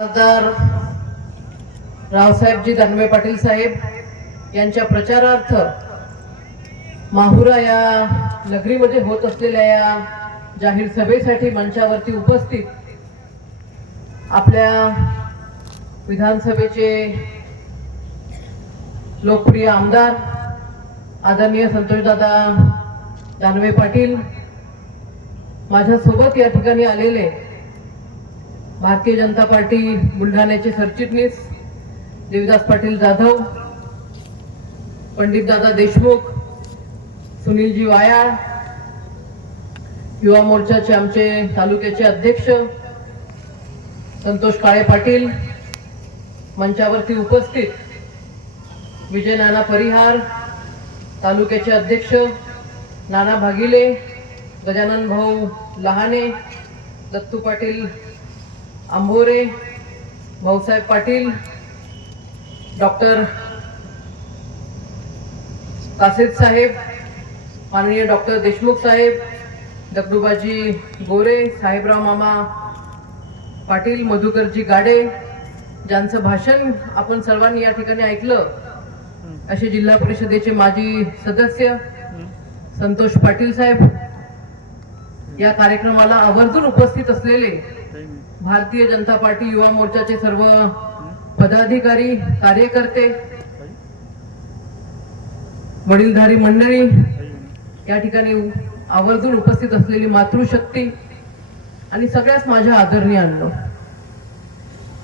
खासदार रावसाहेबजी दानवे पाटील साहेब यांच्या प्रचारार्थ माहुरा या नगरीमध्ये होत असलेल्या या जाहीर सभेसाठी मंचावरती उपस्थित आपल्या विधानसभेचे लोकप्रिय आमदार आदरणीय संतोषदादा दानवे पाटील, माझ्यासोबत या ठिकाणी आलेले भारतीय जनता पार्टी बुलढाण्याचे सरचिटणीस देवीदास पाटील जाधव, पंडित दादा देशमुख, सुनीलजी वायाळ, युवा मोर्चाचे आमचे तालुक्याचे अध्यक्ष संतोष काळे पाटील, मंचावरती उपस्थित विजय नाना परिहार, तालुक्याचे अध्यक्ष नाना भागिले, गजानन भाऊ लहाने, दत्तू पाटील आंबोरे, भाऊसाहेब पाटील, डॉक्टर कासेद साहेब, माननीय डॉक्टर देशमुख साहेब, दगडूबाजी गोरे, साहेबराव मामा पाटील, मधुकरजी गाडे, ज्यांचं भाषण आपण सर्वांनी या ठिकाणी ऐकलं, असे जिल्हा परिषदेचे माजी सदस्य संतोष पाटील साहेब, या कार्यक्रमाला आवर्जून उपस्थित असलेले भारतीय जनता पार्टी युवा मोर्चाचे सर्व पदाधिकारी, कार्यकर्ते, वडीलधारी मंडळी, या ठिकाणी आवर्जून उपस्थित असलेली मातृशक्ती आणि सगळ्याच माझ्या आदरणीयांनो,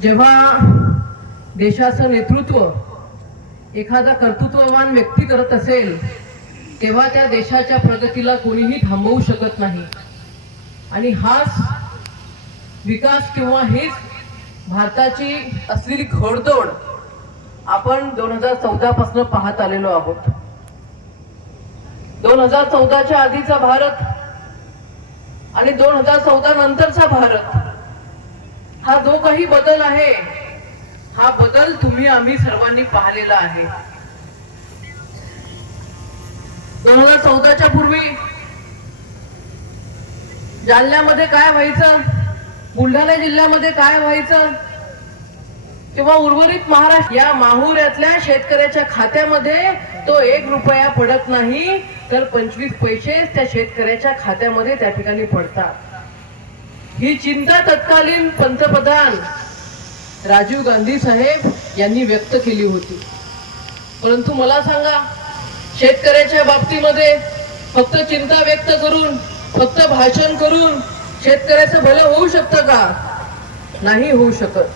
जेव्हा देशाचं नेतृत्व एखादा कर्तृत्ववान व्यक्ती करत असेल तेव्हा त्या देशाच्या प्रगतीला कोणीही थांबवू शकत नाही. आणि हाच विकास किंवा हेच भारताची असलेली घोडदौड आपण 2014 पासून पाहत आलेलो आहोत. 2014च्या आधीचा भारत आणि 2014 नंतरचा भारत, हा जो काही बदल आहे, हा बदल तुम्ही आम्ही सर्वांनी पाहिलेला आहे. 2014च्या पूर्वी जालन्यामध्ये काय व्हायचं, बुलढाणा जिल्ह्यामध्ये काय व्हायचं, किंवा उर्वरित महाराष्ट्र, या माहुऱ्यातल्या शेतकऱ्याच्या खात्यामध्ये तो 1 रुपया पडत नाही, तर 25 पैसे त्या शेतकऱ्याच्या खात्यामध्ये त्या ठिकाणी पडतात. ही चिंता तत्कालीन पंतप्रधान राजीव गांधी साहेब यांनी व्यक्त केली होती. परंतु मला सांगा, शेतकऱ्याच्या बाबतीमध्ये फक्त चिंता व्यक्त करून, फक्त भाषण करून शेतकऱ्याचं भलं होऊ शकतं का? नाही होऊ शकत.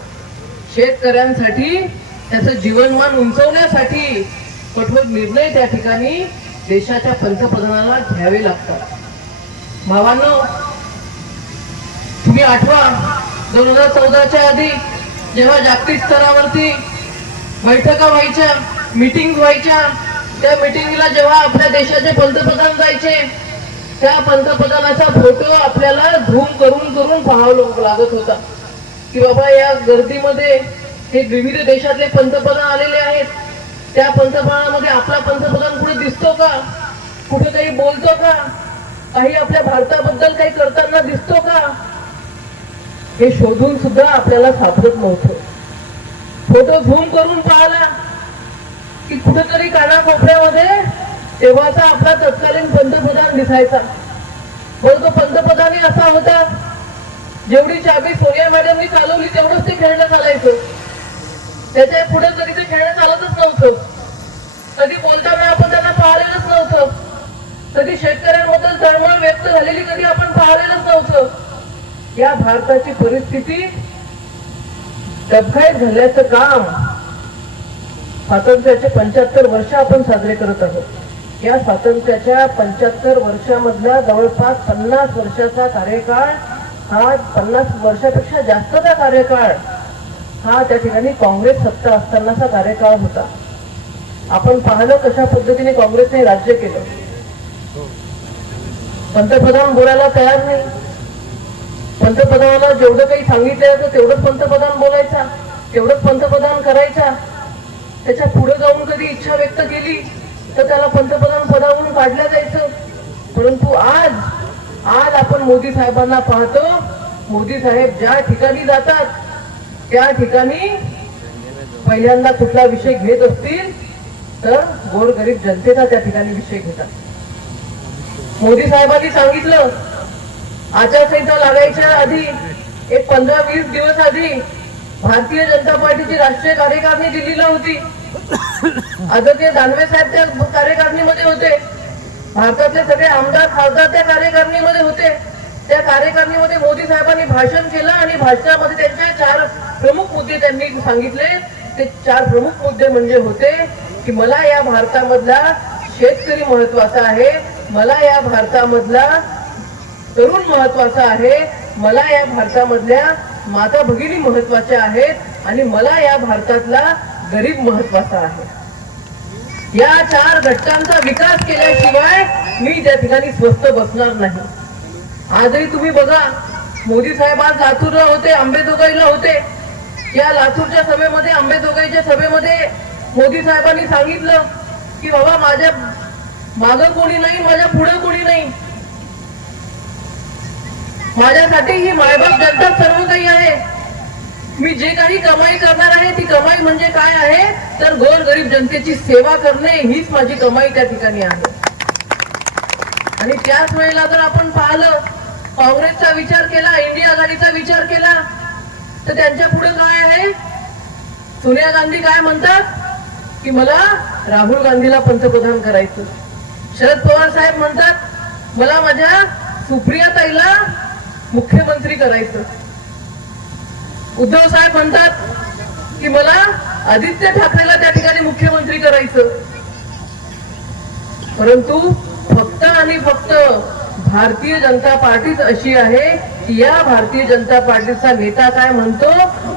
शेतकऱ्यांसाठी त्याचं जीवनमान उंचवण्यासाठी कठोर निर्णय त्या ठिकाणी देशाच्या पंतप्रधानाला घ्यावे लागतात. भावांनो, तुम्ही आठवा, 2014च्या आधी जेव्हा जागतिक स्तरावरती बैठका व्हायच्या, मीटिंग व्हायच्या, त्या मीटिंगला जेव्हा आपल्या देशाचे पंतप्रधान जायचे, त्या पंतप्रधानाचा फोटो आपल्याला झूम करून करून पाहावं लागत होता की बाबा या गर्दीमध्ये हे विविध देशातले पंतप्रधान आलेले आहेत, त्या पंतप्रधानामध्ये आपला पंतप्रधान कुठे दिसतो का, कुठे काही बोलतो का, काही आपल्या भारताबद्दल काही करताना दिसतो का, हे शोधून सुद्धा आपल्याला सापडत नव्हतं. फोटो झूम करून पाहिला की कुठेतरी कानाकोपऱ्यामध्ये तेव्हाचा आपला तत्कालीन पंतप्रधान दिसायचा. बरं, तो पंतप्रधान असा होता, जेवढी चाबी सोनिया मॅडमनी चालवली तेवढंच ते खेळणं चालायचं, त्याच्या पुढे कधी ते खेळणं चालतच नव्हतं. कधी बोलताना आपण त्यांना पाहिलेलंच नव्हतं, कधी शेतकऱ्यांबद्दल तळमळ व्यक्त झालेली कधी आपण पाहिलेलंच नव्हतं. या भारताची परिस्थिती डबघाईत झाल्याचं काम स्वातंत्र्याचे 75 वर्ष आपण साजरे करत आहोत. या स्वातंत्र्याच्या 75 वर्षामधला जवळपास 50 वर्षाचा कार्यकाळ, हा 50 वर्षापेक्षा जास्तचा कार्यकाळ, हा त्या ठिकाणी काँग्रेस सत्ता असतानाचा कार्यकाळ होता. आपण पाहिलं कशा पद्धतीने काँग्रेसने राज्य केलं. पंतप्रधान बोलायला तयार नाही, पंतप्रधानाला जेवढं काही सांगितलं तर तेवढंच पंतप्रधान बोलायचा, तेवढंच पंतप्रधान करायचा. त्याच्या पुढे जाऊन कधी इच्छा व्यक्त केली तर त्याला पंतप्रधान पदावरून काढलं जायचं. परंतु आज आपण मोदी साहेबांना पाहतो, मोदी साहेब ज्या ठिकाणी जातात त्या ठिकाणी पहिल्यांदा कुठला विषय घेत असतील तर गोरगरीब जनतेचा त्या ठिकाणी विषय घेतात. मोदी साहेबांनी सांगितलं आचारसंहिता लागायच्या आधी एक 15-20 दिवस आधी भारतीय जनता पार्टीची राष्ट्रीय कार्यकारिणी दिल्लीला होती. आदरणीय दानवे साहेब त्या कार्यकारिणीमध्ये होते. भारतातले सगळे आमदार खासदार त्या कार्यकारिणीमध्ये होते. त्या कार्यकारिणीमध्ये मोदी साहेबांनी भाषण केलं आणि भाषणामध्ये त्यांचे 4 प्रमुख मुद्दे त्यांनी सांगितले. ते 4 प्रमुख मुद्दे म्हणजे होते की मला या भारतामधला शेतकरी महत्वाचा आहे, मला या भारतामधला तरुण महत्वाचा आहे, मला या भारतामधल्या माता भगिनी महत्वाच्या आहेत आणि मला या भारतातला गरीब महत्वाचा आहे. या 4 घटकांचा विकास केल्याशिवाय मी त्या ठिकाणी स्वस्थ बसणार नाही. आजही तुम्ही बघा मोदी साहेब आज लातूरला होते, अंबेजोगाईला होते. या लातूरच्या सभेमध्ये अंबेजोगाईच्या सभेमध्ये मोदी साहेबांनी सांगितलं की बाबा माझ्या मागं कोणी नाही, माझ्या पुढे कोणी नाही, माझ्यासाठी ही मायबाप जनता सर्व काही आहे. मी जे काही कमाई करणार आहे ती कमाई म्हणजे काय आहे तर गोरगरीब जनतेची सेवा करणे हीच माझी कमाई त्या ठिकाणी आहे. आणि त्याच वेळेला जर आपण पाहिलं काँग्रेसचा विचार केला, इंडिया आघाडीचा विचार केला तर त्यांच्या पुढे काय आहे. सोनिया गांधी काय म्हणतात की मला राहुल गांधीला पंतप्रधान करायचं. शरद पवार साहेब म्हणतात मला माझ्या सुप्रियाताईला मुख्यमंत्री करायचं. उद्धव साहेब म्हणतात की मला आदित्य ठाकरेला त्या ठिकाणी मुख्यमंत्री करायचं. परंतु फक्त आणि फक्त भारतीय जनता पार्टीच अशी आहे की या भारतीय जनता पार्टीचा नेता काय म्हणतो,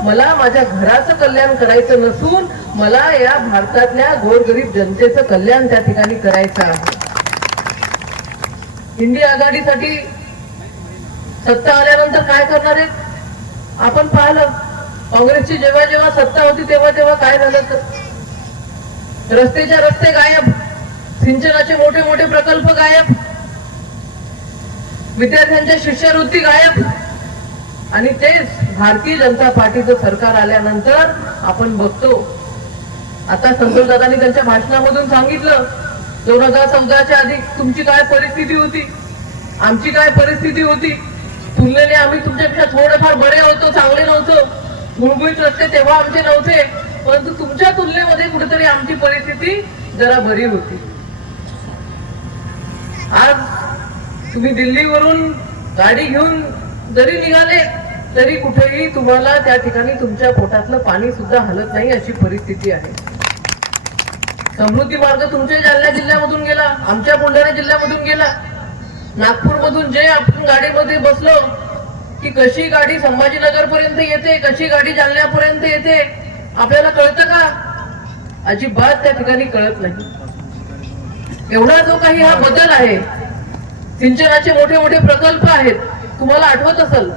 मला माझ्या घराचं कल्याण करायचं नसून मला या भारतातल्या गोरगरीब जनतेचं कल्याण त्या ठिकाणी करायचं आहे. इंडिया आघाडीसाठी सत्ता आल्यानंतर काय करणार आहे आपण पाहिलं. काँग्रेसची जेव्हा जेव्हा सत्ता होती तेव्हा तेव्हा काय झालं तर रस्त्याच्या रस्ते गायब, सिंचनाचे मोठे मोठे प्रकल्प गायब, विद्यार्थ्यांच्या शिष्यवृत्ती गायब. आणि तेच भारतीय जनता पार्टीचं सरकार आल्यानंतर आपण बघतो. आता संतोष दादांनी त्यांच्या भाषणामधून सांगितलं 2014च्या आधी तुमची काय परिस्थिती होती, आमची काय परिस्थिती होती. तुलनेने आम्ही तुमच्यापेक्षा थोडेफार बरे होतो, चांगले नव्हतो. मूलभूत रस्ते तेव्हा आमचे नव्हते, परंतु तुमच्या तुलनेमध्ये कुठेतरी आमची परिस्थिती जरा बरी होती. आज तुम्ही दिल्लीवरून गाडी घेऊन जरी निघाले तरी कुठेही तुम्हाला त्या ठिकाणी तुमच्या पोटातलं पाणी सुद्धा हलत नाही अशी परिस्थिती आहे. समृद्धी मार्ग तुमच्या जालना जिल्ह्यामधून गेला, आमच्या बुलढाणा जिल्ह्यामधून गेला. नागपूर मधून जे आपण गाडीमध्ये बसलो की कशी गाडी संभाजीनगर पर्यंत येते, कशी गाडी जालन्यापर्यंत येते आपल्याला कळतं का? अजिबात त्या ठिकाणी कळत नाही. एवढा जो काही हा बदल आहे, सिंचनाचे मोठे मोठे प्रकल्प आहेत. तुम्हाला आठवत असेल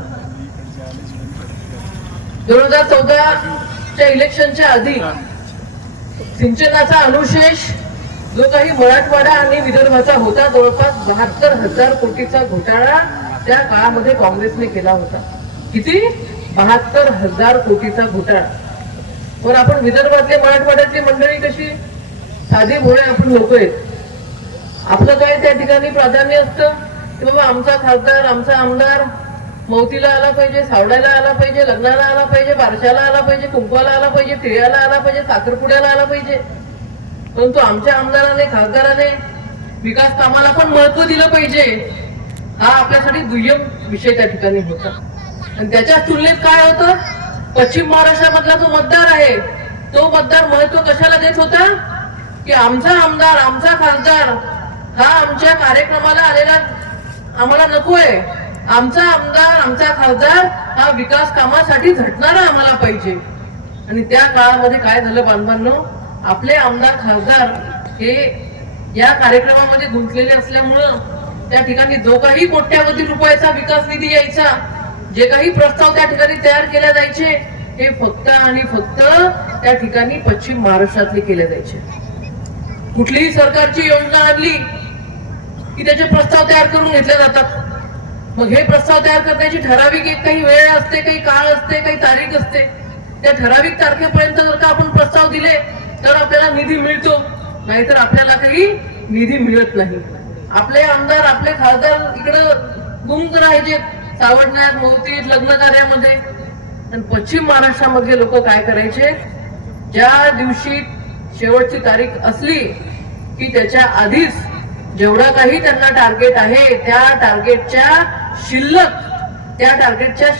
2014च्या इलेक्शनच्या आधी सिंचनाचा अनुशेष जो काही मराठवाडा आणि विदर्भाचा होता जवळपास 72,000 कोटीचा घोटाळा त्या काळामध्ये काँग्रेसने केला होता. किती? 72,000 कोटीचा घोटाळा. पण आपण विदर्भातले मराठवाड्यातली मंडळी कशी साधी भोळे आपण लोक आहेत. आपलं काय त्या ठिकाणी प्राधान्य असतं की बाबा आमचा खासदार आमचा आमदार मौतीला आला पाहिजे, सावड्याला आला पाहिजे, लग्नाला आला पाहिजे, बारशाला आला पाहिजे, कुंकवाला आला पाहिजे, तिळ्याला आला पाहिजे, साखरपुड्याला आला पाहिजे. परंतु आमच्या आमदाराने खासदाराने विकास कामाला पण महत्व दिलं पाहिजे हा आपल्यासाठी दुय्यम विषय त्या ठिकाणी होता. आणि त्याच्या तुलनेत काय होतं, पश्चिम महाराष्ट्रामधला जो मतदार आहे तो मतदार महत्व कशाला देत होता की आमचा आमदार आमचा खासदार हा आमच्या कार्यक्रमाला आलेला आम्हाला नकोय, आमचा आमदार आमचा खासदार हा विकास कामासाठी झटणारा आम्हाला पाहिजे. आणि त्या काळामध्ये काय झालं बांधवांनो, आपले आमदार खासदार हे या कार्यक्रमामध्ये गुंतलेले असल्यामुळं त्या ठिकाणी जो काही कोट्यावधी रुपयाचा विकास निधी यायचा, जे काही प्रस्ताव त्या ठिकाणी तयार केले जायचे हे फक्त आणि फक्त त्या ठिकाणी पश्चिम महाराष्ट्रातले केले जायचे. कुठलीही सरकारची योजना आणली की त्याचे प्रस्ताव तयार करून घेतले जातात. मग हे प्रस्ताव तयार करण्याची ठराविक एक काही वेळ असते, काही काळ असते, काही तारीख असते. त्या ठराविक तारखेपर्यंत जर का आपण प्रस्ताव दिले तर आपल्याला निधी मिळतो, नाहीतर आपल्याला काही निधी मिळत नाही. आपले आमदार आपले खासदार इकडं गुंग राहायचे सावडण्यात मोतीत लग्न कार्यामध्ये. आणि पश्चिम महाराष्ट्रामधले लोक काय करायचे, ज्या दिवशी शेवटची तारीख असली की त्याच्या आधीच जेवढा काही त्यांना टार्गेट आहे त्या टार्गेटच्या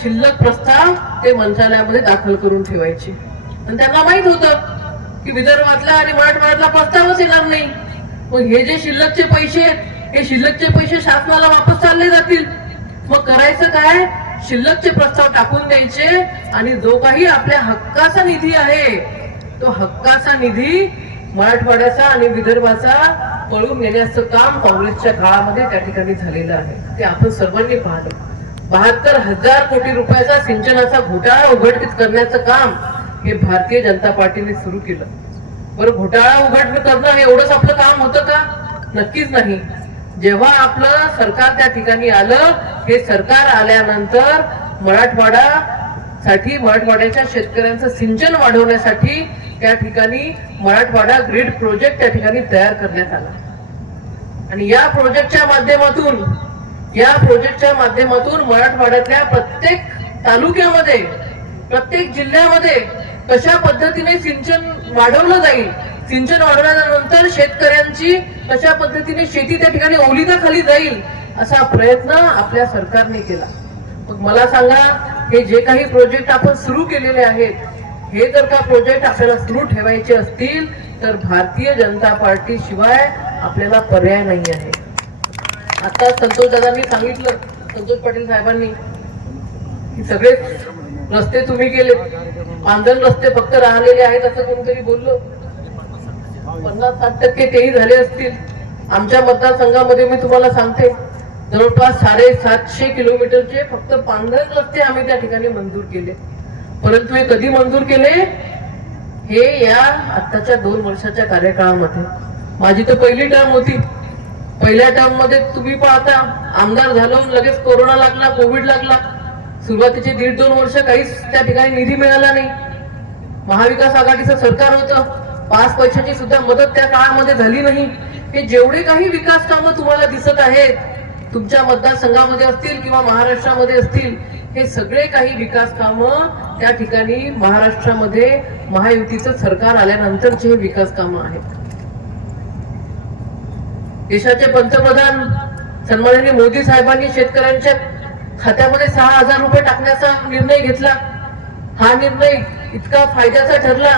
शिल्लक प्रस्ताव ते मंत्रालयामध्ये दाखल करून ठेवायचे. आणि त्यांना माहित होतं की विदर्भातला आणि मराठवाड्यातला प्रस्तावच येणार नाही. मग हे जे शिल्लकचे पैसे आहेत हे शिल्लकचे पैसे शासनाला वापस चालले जातील. मग करायचं काय, शिल्लकचे प्रस्ताव टाकून द्यायचे आणि जो काही आपल्या हक्काचा निधी आहे तो हक्काचा निधी मराठवाड्याचा आणि विदर्भाचा पळून नेण्याचं काम काँग्रेसच्या काळामध्ये त्या ठिकाणी झालेलं आहे. ते आपण सर्वांनी पाहिलं. 72,000 कोटी रुपयाचा सिंचनाचा घोटाळा उघडकीस करण्याचं काम हे भारतीय जनता पार्टीने सुरू केलं. बरं, घोटाळा उघड करणं हे एवढंच आपलं काम होतं का? नक्कीच नाही. जेव्हा आपलं सरकार त्या ठिकाणी आलं, हे सरकार आल्यानंतर मराठवाड्याच्या शेतकऱ्यांचं सिंचन वाढवण्यासाठी त्या ठिकाणी मराठवाडा ग्रीड प्रोजेक्ट त्या ठिकाणी तयार करण्यात आला. आणि या प्रोजेक्टच्या माध्यमातून मराठवाड्यातल्या प्रत्येक तालुक्यामध्ये प्रत्येक जिल्ह्यामध्ये कशा पद्धतीने सिंचन वाढवलं जाईल, सिंचन वाढवल्यानंतर शेतकऱ्यांची कशा पद्धतीने शेती त्या ठिकाणी ओलिताखाली जाईल असा प्रयत्न आपल्या सरकारने केला. मग मला सांगा, हे जे काही प्रोजेक्ट आपण सुरू केलेले आहेत हे जर का प्रोजेक्ट आपल्याला सुरू ठेवायचे असतील तर भारतीय जनता पार्टी शिवाय आपल्याला पर्याय नाही आहे. आता संतोष दादांनी सांगितलं, संतोष पाटील साहेबांनी, की सगळे रस्ते तुम्ही केले, पांधन रस्ते फक्त राहिलेले आहेत असं कोणतरी बोललो. 50-60% तेही झाले असतील. आमच्या मतदारसंघामध्ये मी तुम्हाला सांगते, जवळपास 750 किलोमीटरचे फक्त पांधन रस्ते आम्ही त्या ठिकाणी मंजूर केले. परंतु हे कधी मंजूर केले, हे या आताच्या 2 वर्षाच्या कार्यकाळामध्ये. माझी तर पहिली टर्म होती. पहिल्या टर्म मध्ये तुम्ही पाहता, आमदार झालो लगेच कोरोना लागला, कोविड लागला. सुरुवातीचे 1.5-2 वर्ष काहीच त्या ठिकाणी निधी मिळाला नाही. महाविकास आघाडीचं सरकार होतं, 5 पैशाची सुद्धा मदत त्या काळामध्ये झाली नाही. हे जेवढे काही विकास कामं तुम्हाला दिसत आहेत, तुमच्या मतदारसंघामध्ये असतील किंवा महाराष्ट्रामध्ये असतील, हे सगळे काही विकास कामं त्या ठिकाणी महाराष्ट्रामध्ये महायुतीचं सरकार आल्यानंतरचे हे विकास कामं आहेत. देशाचे पंतप्रधान सन्माननीय मोदी साहेबांनी शेतकऱ्यांच्या खात्यामध्ये 6,000 रुपये टाकण्याचा निर्णय घेतला. हा निर्णय इतका फायद्याचा ठरला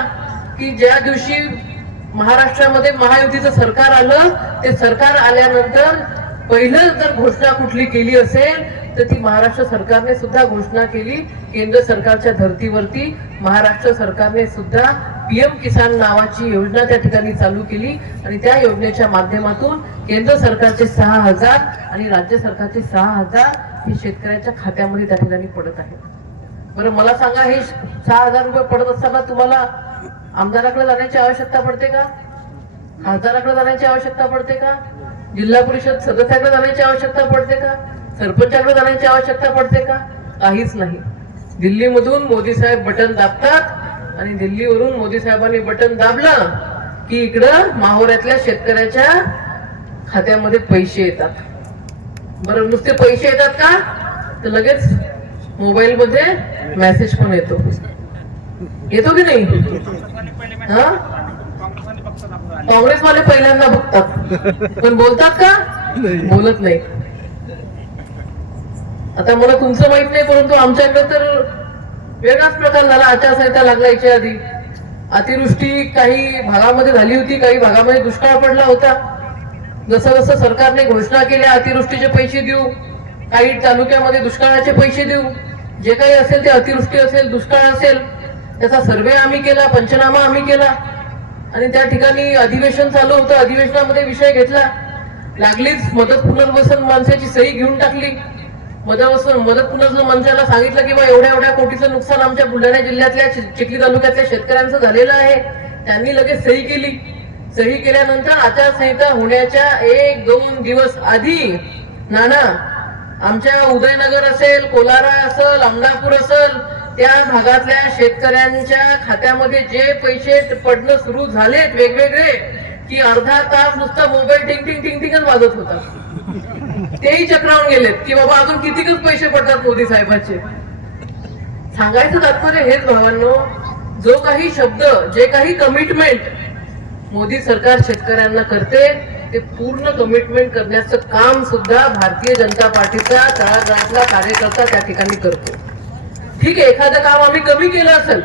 की ज्या दिवशी महाराष्ट्रामध्ये महायुतीचं सरकार आलं, ते सरकार आल्यानंतर पहिलं जर घोषणा कुठली केली असेल तर ती महाराष्ट्र सरकारने सुद्धा घोषणा केली. केंद्र सरकारच्या धर्तीवरती महाराष्ट्र सरकारने सुद्धा PM किसान नावाची योजना त्या ठिकाणी चालू केली आणि त्या योजनेच्या माध्यमातून केंद्र सरकारचे 6,000 आणि राज्य सरकारचे 6,000 हे शेतकऱ्याच्या खात्यामध्ये त्या ठिकाणी पडत आहेत. बरं, मला सांगा, हे 6,000 रुपये पडत असताना तुम्हाला आमदाराकडे जाण्याची आवश्यकता पडते का? खासदाराकडे जाण्याची आवश्यकता पडते का? जिल्हा परिषद सदस्याकडे जाण्याची आवश्यकता पडते का? सरपंचाकडे जाण्याची आवश्यकता पडते का? काहीच नाही. दिल्लीमधून मोदी साहेब बटन दाबतात आणि दिल्लीवरून मोदी साहेबांनी बटन दाबलं की इकडं माहोऱ्यातल्या शेतकऱ्याच्या खात्यामध्ये पैसे येतात. बरं, नुसते पैसे येतात का? तर लगेच मोबाईल मध्ये मेसेज पण येतो की नाही? हा, काँग्रेसवाले पहिल्यांदा बघतात पण बोलतात का? बोलत नाही. आता मला तुमचं माहित नाही, परंतु आमच्याकडे तर वेगळाच प्रकार झाला. आचारसंहिता लागल्याच्या आधी अतिवृष्टी काही भागामध्ये झाली होती, काही भागामध्ये दुष्काळ पडला होता. जसं जसं सरकारने घोषणा केल्या अतिवृष्टीचे पैसे देऊ, काही तालुक्यामध्ये दुष्काळाचे पैसे देऊ, जे काही असेल ते अतिवृष्टी असेल दुष्काळ असेल त्याचा सर्वे आम्ही केला, पंचनामा आम्ही केला आणि त्या ठिकाणी अधिवेशन चालू होतं. अधिवेशनामध्ये विषय घेतला, लागलीच मदत पुनर्वसन माणसाची सही घेऊन टाकली. मदत पुनर्वसन माणसाला सांगितलं की बा एवढ्या कोटीचं नुकसान आमच्या बुलढाणा जिल्ह्यातल्या चिखली तालुक्यातल्या शेतकऱ्यांचं झालेलं आहे. त्यांनी लगेच सही केली. सही केल्यानंतर आचारसंहिता होण्याच्या 1-2 दिवस आधी नाना आमच्या उदयनगर असेल, कोलारा असेल, अमदापूर असेल, त्या भागातल्या शेतकऱ्यांच्या खात्यामध्ये जे पैसे पडणं सुरू झालेत वेगवेगळे, की अर्धा तास नुसता मोबाईल टिंग टिंग टिंग टिंगच वाजत होता. तेही चक्रावून गेलेत की बाबा अजून कितीकच पैसे पडतात मोदी साहेबांचे. सांगायचं तात्पर्य हेच भावांनो, जो काही शब्द, जे काही कमिटमेंट मोदी सरकार शेतकऱ्यांना करते, ते पूर्ण कमिटमेंट करण्याचं काम सुद्धा भारतीय जनता पार्टीचा तळागाळातला कार्यकर्ता त्या ठिकाणी करतो. ठीक आहे, एखादं काम आम्ही कमी केलं असेल,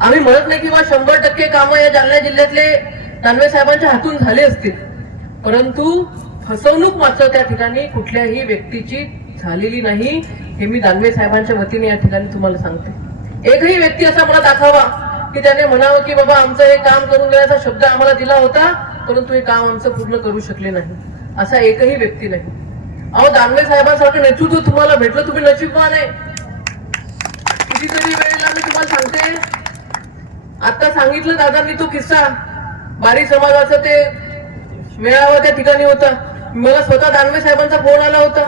आम्ही म्हणत नाही किंवा 100% कामं या जालना जिल्ह्यातले दानवे साहेबांच्या हातून झाले असतील, परंतु फसवणूक मात्र त्या ठिकाणी कुठल्याही व्यक्तीची झालेली नाही, हे मी दानवे साहेबांच्या वतीने या ठिकाणी तुम्हाला सांगते. एकही व्यक्ती असा मला दाखवा की त्याने म्हणावं की बाबा आमचं हे काम करून देण्याचा शब्द आम्हाला दिला होता, परंतु हे काम आमचं पूर्ण करू शकले नाही, असा एकही व्यक्ती नाही. अहो, दानवे साहेबांसारखं नेतृत्व तुम्हाला भेटलं, तुम्ही नशीबवान आहे. कितीतरी वेळेला मी तुम्हाला सांगते, आता सांगितलं दादांनी तो किस्सा, बारी समाजाचा ते मेळावा त्या ठिकाणी होता. मला स्वतः दानवे साहेबांचा फोन आला होता.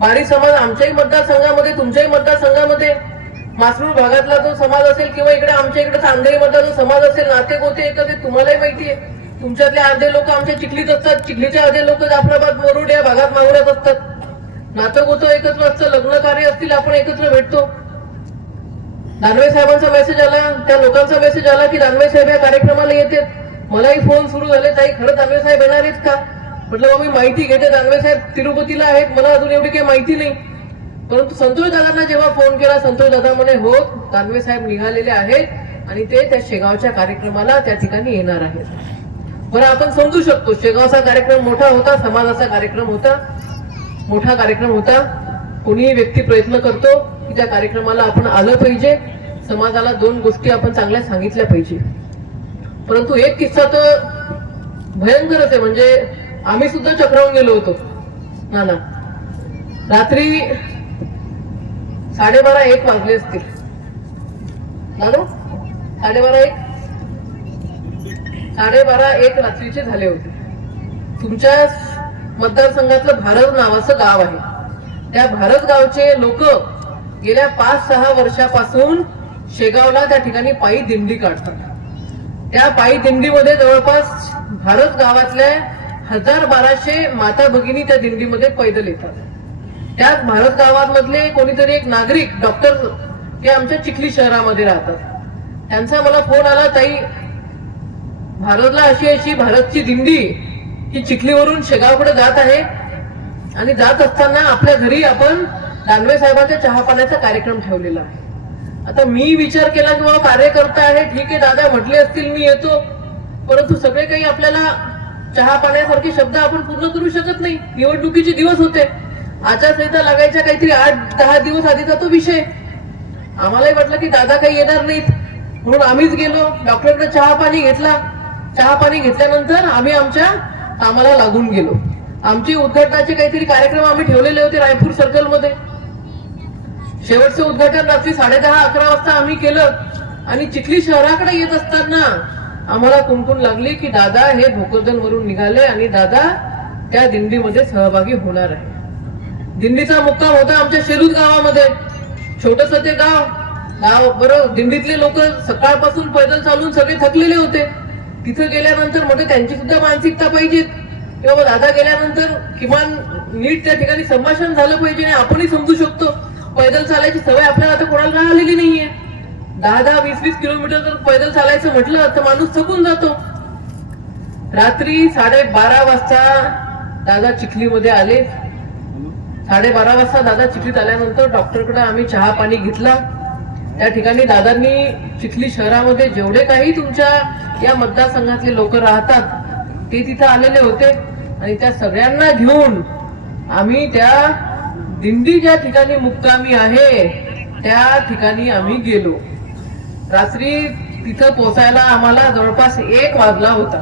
बारी समाज आमच्याही मतदारसंघामध्ये, तुमच्याही मतदारसंघामध्ये, मासरूळ भागातला जो समाज असेल किंवा इकडे आमच्या इकडे चांदेरी मधला जो समाज असेल, नाते गोते एकच, तुम्हालाही माहिती आहे. तुमच्यातले अर्धे लोक आमच्या चिखलीत असतात, चिखलीचे अर्धे लोक जाफराबाद मुरुड या भागात मावळ्यात असतात. नातं गोतं एकत्र असतं, लग्न कार्य असतील आपण एकत्र भेटतो. दानवे साहेबांचा मेसेज आला, त्या लोकांचा मेसेज आला की दानवे साहेब या कार्यक्रमाला येते. मलाही फोन सुरू झाले, ताई खरं दानवे साहेब येणार आहेत का? म्हटलं मी माहिती घेते, दानवे साहेब तिरुपतीला आहेत, मला अजून एवढी काही माहिती नाही. परंतु संतोष दादांना जेव्हा फोन केला, संतोष दादा म्हणे हो दानवे साहेब निघालेले आहेत आणि ते त्या शेगावच्या कार्यक्रमाला त्या ठिकाणी येणार आहेत. बरं, आपण समजू शकतो शेगावचा कार्यक्रम मोठा होता, समाजाचा कार्यक्रम होता, मोठा कार्यक्रम होता. कोणीही व्यक्ती प्रयत्न करतो की त्या कार्यक्रमाला आपण आलं पाहिजे, समाजाला 2 गोष्टी आपण चांगल्या सांगितल्या पाहिजे. परंतु एक किस्सा तर भयंकरच आहे, म्हणजे आम्ही सुद्धा चक्रावून गेलो होतो. ना रात्री 12:30-1 वाजले असतील ना, 12:30-1 रात्रीचे झाले होते. तुमच्या मतदारसंघातलं भारत नावाचं गाव आहे, त्या भारत गावचे लोक गेल्या 5-6 वर्षापासून शेगावला त्या ठिकाणी पायी दिंडी काढतात. त्या पायी दिंडीमध्ये जवळपास भारत गावातल्या 1000-1200 माता भगिनी त्या दिंडीमध्ये पैदल येतात. त्याच भारत गावामधले कोणीतरी एक नागरिक डॉक्टर, ते आमच्या चिखली शहरामध्ये राहतात. त्यांचा मला फोन आला, ताई भारतला अशी भारतची दिंडी ही चिखलीवरून शेगावकडे जात आहे आणि जात असताना आपल्या घरी आपण दानवे साहेबांच्या चहा पाण्याचा कार्यक्रम ठेवलेला आहे. आता मी विचार केला की बाबा कार्यकर्ता आहे, ठीक आहे दादा म्हटले असतील मी येतो, परंतु सगळे काही आपल्याला चहा पाण्यासारखे शब्द आपण पूर्ण करू शकत नाही. निवडणुकीचे दिवस होते, आचारसंहिता लागायच्या काहीतरी 8-10 दिवस आधीचा तो विषय. आम्हालाही वाटलं की दादा काही येणार नाहीत, म्हणून आम्हीच गेलो डॉक्टरकडे, चहा पाणी घेतला. चहा पाणी घेतल्यानंतर आम्ही आमच्या कामाला लागून गेलो. आमचे उद्घाटनाचे काहीतरी कार्यक्रम आम्ही ठेवलेले होते रायपूर सर्कल मध्ये. शेवटचं उद्घाटन रात्री 10:30-11 वाजता आम्ही केलं आणि चिखली शहराकडे येत असताना आम्हाला कुणकुण लागली की दादा हे भोकरदन वरून निघाले आणि दादा त्या दिंडीमध्ये सहभागी होणार आहे. दिंडीचा मुक्काम होता आमच्या शेलूद गावामध्ये. छोटस ते गाव बरोबर. दिंडीतले लोक सकाळपासून पैदल चालून सगळे थकलेले होते. तिथे गेल्यानंतर म्हणजे त्यांची सुद्धा मानसिकता पाहिजे किंवा दादा गेल्यानंतर किमान नीट त्या ठिकाणी संभाषण झालं पाहिजे. आणि आपणही समजू शकतो पैदल चालायची सवय आपल्याला आता कोणाला राहिलेली नाहीये. 10-20 किलोमीटर जर पैदल चालायचं म्हटलं तर माणूस थकून जातो. रात्री 12:30 वाजता दादा चिखलीमध्ये आले. 12:30 वाजता दादा चिखलीत आल्यानंतर डॉक्टरकडे आम्ही चहा पाणी घेतला. त्या ठिकाणी दादांनी चिखली शहरामध्ये जेवढे काही तुमच्या या मतदारसंघातले लोक राहतात ते तिथे आलेले होते आणि त्या सगळ्यांना घेऊन आम्ही त्या दिंडी ज्या ठिकाणी मुक्कामी आहे त्या ठिकाणी आम्ही गेलो. रात्री तिथं पोहोचायला आम्हाला जवळपास 1 वाजला होता.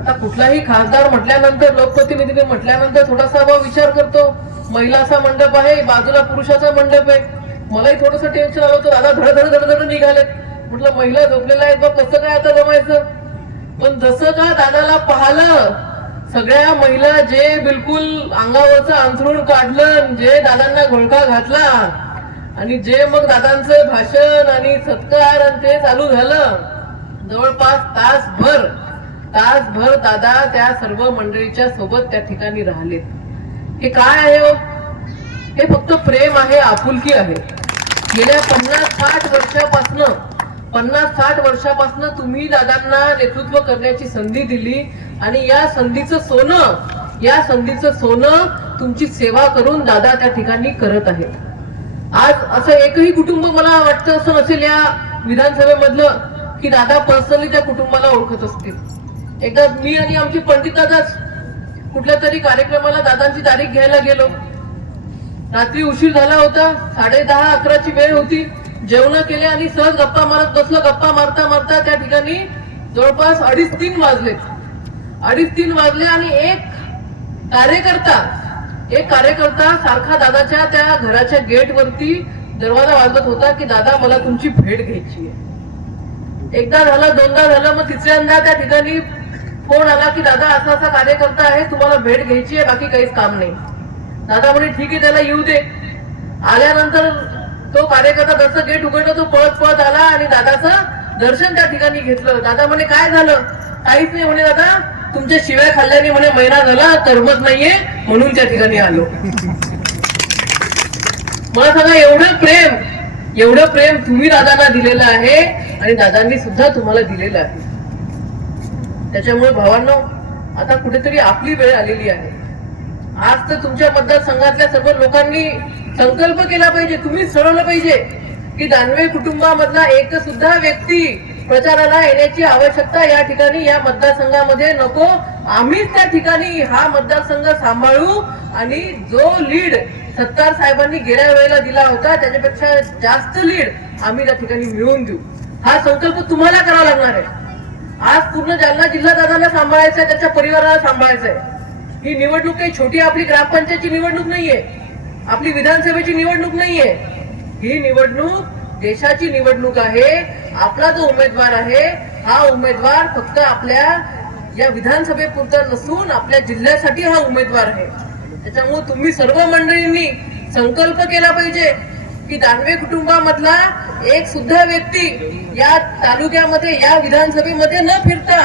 आता कुठलाही खासदार म्हटल्यानंतर, लोकप्रतिनिधी म्हटल्यानंतर थोडासा विचार करतो. महिलाचा मंडप आहे, बाजूला पुरुषाचा मंडप आहे. मलाही थोडस टेन्शन आलं होतं. दादा धड निघालेत. म्हटलं महिला झोपलेल्या आहेत, बघ कसं काय आता जमायचं. पण जसं का दादाला पाहिलं, सगळ्या महिला जे बिलकुल अंगावरचं अंथरूण काढलं, जे दादांना घोळका घातला आणि जे मग दादांचं भाषण आणि सत्कार आणि ते चालू झालं, जवळपास तासभर दादा त्या सर्व मंडळीच्या सोबत त्या ठिकाणी राहिलेत. हे काय आहे हो? हे फक्त प्रेम आहे, आपुलकी आहे. गेल्या 50-60 वर्षापासून तुम्ही दादांना नेतृत्व करण्याची संधी दिली आणि या संधीचं सोनं तुमची सेवा करून दादा त्या ठिकाणी करत आहेत. आज असं एकही कुटुंब मला वाटतं असं नसेल या विधानसभेमधलं की दादा पर्सनली त्या कुटुंबाला ओळखत असतील. एकदा मी आणि आमची पंडित दादाच कुठल्या तरी कार्यक्रमाला दादांची तारीख घ्यायला गेलो. रात्री उशीर झाला होता, 10:30-11ची वेळ होती. जेवण केले आणि सहज गप्पा मारत बसलो. गप्पा मारता मारता त्या ठिकाणी जवळपास 2:30-3 वाजले आणि एक कार्यकर्ता सारखा दादाच्या त्या घराच्या गेट वरती दरवाजा वाजवत होता की दादा मला तुमची भेट घ्यायची आहे. एकदा झालं, दोनदा झालं, मग तिसऱ्यांदा त्या ठिकाणी फोन आला की दादा असा असा कार्यकर्ता आहे, तुम्हाला भेट घ्यायची आहे, बाकी काहीच काम नाही. दादा म्हणे ठीक आहे, त्याला येऊ दे. आल्यानंतर तो कार्यकर्ता जसं गेट उघडलं तो पळत आला आणि दादाचं दर्शन त्या ठिकाणी घेतलं. दादा म्हणे काय झालं? काहीच नाही म्हणे दादा, तुमच्या शिव्या खाल्ल्याने म्हणे महिना झाला, करमत नाहीये म्हणून त्या ठिकाणी आलो. मला सांगा, एवढं प्रेम तुम्ही दादांना दिलेलं आहे आणि दादांनी सुद्धा तुम्हाला दिलेलं आहे. त्याच्यामुळे भावांनो, आता कुठेतरी आपली वेळ आलेली आहे. आज तर तुमच्या मतदारसंघातल्या सर्व लोकांनी संकल्प केला पाहिजे, तुम्ही ठरवलं पाहिजे की दानवे कुटुंबामधला एक सुद्धा व्यक्ती प्रचाराला येण्याची आवश्यकता या ठिकाणी या मतदारसंघामध्ये नको. आम्हीच त्या ठिकाणी हा मतदारसंघ सांभाळू आणि जो लीड सत्तार साहेबांनी गेल्या वेळेला दिला होता त्याच्यापेक्षा जास्त लीड आम्ही त्या ठिकाणी मिळवून देऊ. हा संकल्प तुम्हाला करावा लागणार आहे. आज पूर्ण जालना जिल्हा दादांना सांभाळायचा आहे, त्याच्या परिवाराला सांभाळायचं आहे. ही निवडणूक काही छोटी आपली ग्रामपंचायतची निवडणूक नाहीये, आपली विधानसभेची निवडणूक नाहीये. ही निवडणूक देशाची निवडणूक आहे. आपला जो उमेदवार आहे हा उमेदवार फक्त आपल्या या विधानसभेपुरता नसून आपल्या जिल्ह्यासाठी हा उमेदवार आहे. त्याच्यामुळे तुम्ही सर्व मंडळींनी संकल्प केला पाहिजे की दानवे कुटुंबामधला एक सुद्धा व्यक्ती या तालुक्यामध्ये या विधानसभेमध्ये न फिरता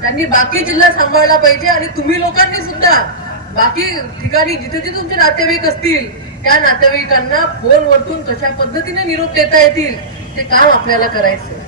त्यांनी बाकी जिल्हा सांभाळला पाहिजे. आणि तुम्ही लोकांनी सुद्धा बाकी ठिकाणी जिथे जिथे तुमचे नातेवाईक असतील त्या नातेवाईकांना फोनवरतून कशा पद्धतीने निरोप देता येतील ते काम आपल्याला करायचं.